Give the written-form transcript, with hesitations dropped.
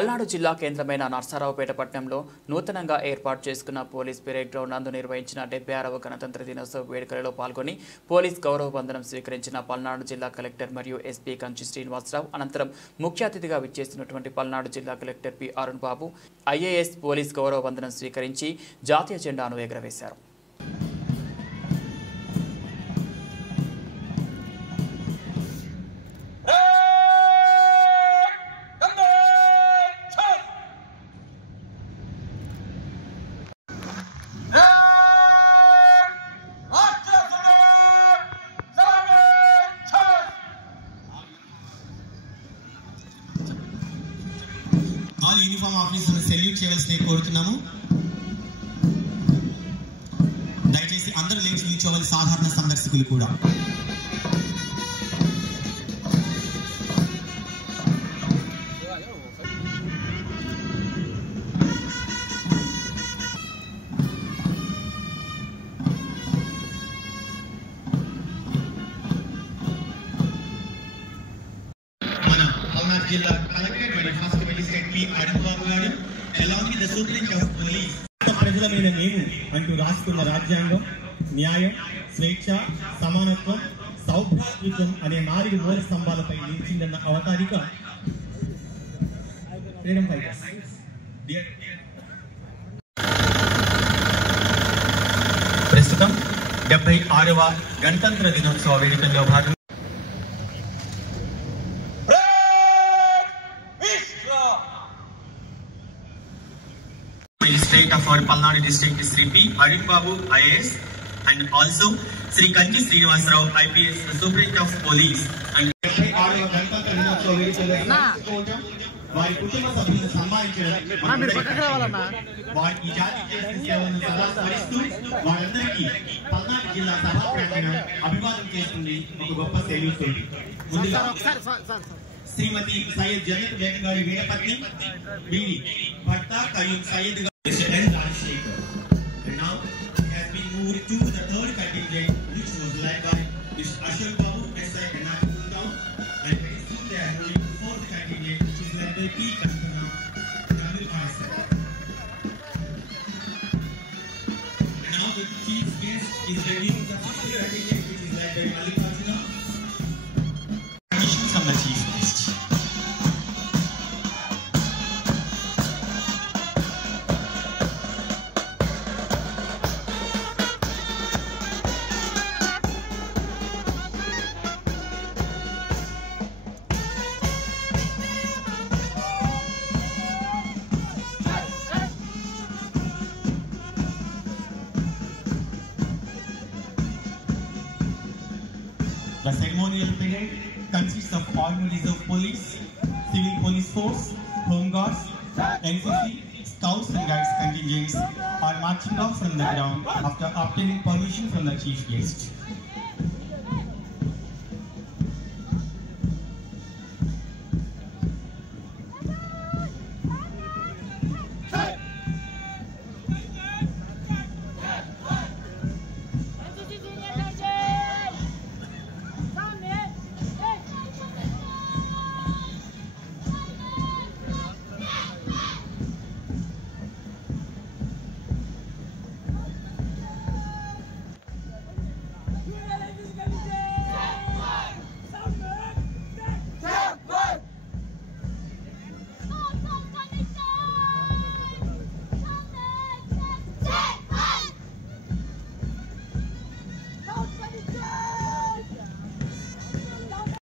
పల్నాడు జిల్లా కేంద్రమైన నర్సారావుపేట పట్టణంలో నూతనంగా ఏర్పాటు చేసుకున్న పోలీస్ పెరేడ్ గ్రౌండ్ నందు నిర్వహించిన 76వ గణతంత్ర దినోత్సవ వేడుకలలో పాల్గొని పోలీస్ గౌరవ వందనం స్వీకరించిన పల్నాడు జిల్లా కలెక్టర్ మరియు ఎస్పీ కంచి శ్రీనివాసరావు అనంతరం ముఖ్య అతిథిగా విచ్చేసినటువంటి పల్నాడు జిల్లా కలెక్టర్ పి అరుణ్ బాబు ఐఏఎస్ పోలీస్ గౌరవ వందనం స్వీకరించి జాతీయ జెండాను ఎగురవేశారు. యూనిఫామ్ ఆఫీసర్ సెల్యూట్ చేయవలసింది కోరుతున్నాము. దయచేసి అందరూ లేచి నిల్చోవాలి, సాధారణ సందర్శకులు కూడా. మన పల్నాడు జిల్లా కలెక్టర్ మరియు ఫస్ట్ మెజిస్ట్రేట్ పి అరుణ్ బాబు గారు along with the superintendent of police ప్రజల మీద నేను అంటూ రాసుకున్న రాజ్యాంగం న్యాయం, స్వేచ్ఛ, సమానత్వం, సౌభ్రాతృత్వం అనే 4 మూల స్తంభాలపై నిలిచిందన్న అవతారిక ఫ్రీడమ్ ఫైటర్స్. ప్రస్తుతం 76వ గణతంత్ర దినోత్సవ వేడుకల్లో భాగంగా Magistrate of our Palnadu district is Sri P. Arun Babu, IAS, and also Sri Kanchi Srinivasarao, IPS, the Superintendent of Police. And వారి కుటుంబ సభ్యులను సన్మానించడం వారి ఈ జాతి చేసిన సేవలను సదా స్మరిస్తూ వారందరికీ పల్నాడు జిల్లా సభా ప్రాంగణం అభివాదం చేస్తుంది ఒక గొప్ప సేవకుడు. ముందుగా శ్రీమతి సయ్యద్ జనత్ బేగం గారి వీరపత్ని బీవి భర్త కయ్యూమ్ సయ్యద్ గారు Rajshekar. And now he has been moved to the third contingent, which was led by Mr. Ashok Babu, SI Ernakulam Town, and very soon they are moving to fourth contingent, which is led by P. Kaspana, Tamil Parsa. And now the chief guest is reviewing the fifth contingent, which is led by Mallikarjuna. Commission from the chief guest. The ceremonial parade consists of Army Reserve Police, Civil Police Force, Home Guards, NCC, Scouts and Guides contingents are marching off from the ground after obtaining permission from the chief guest.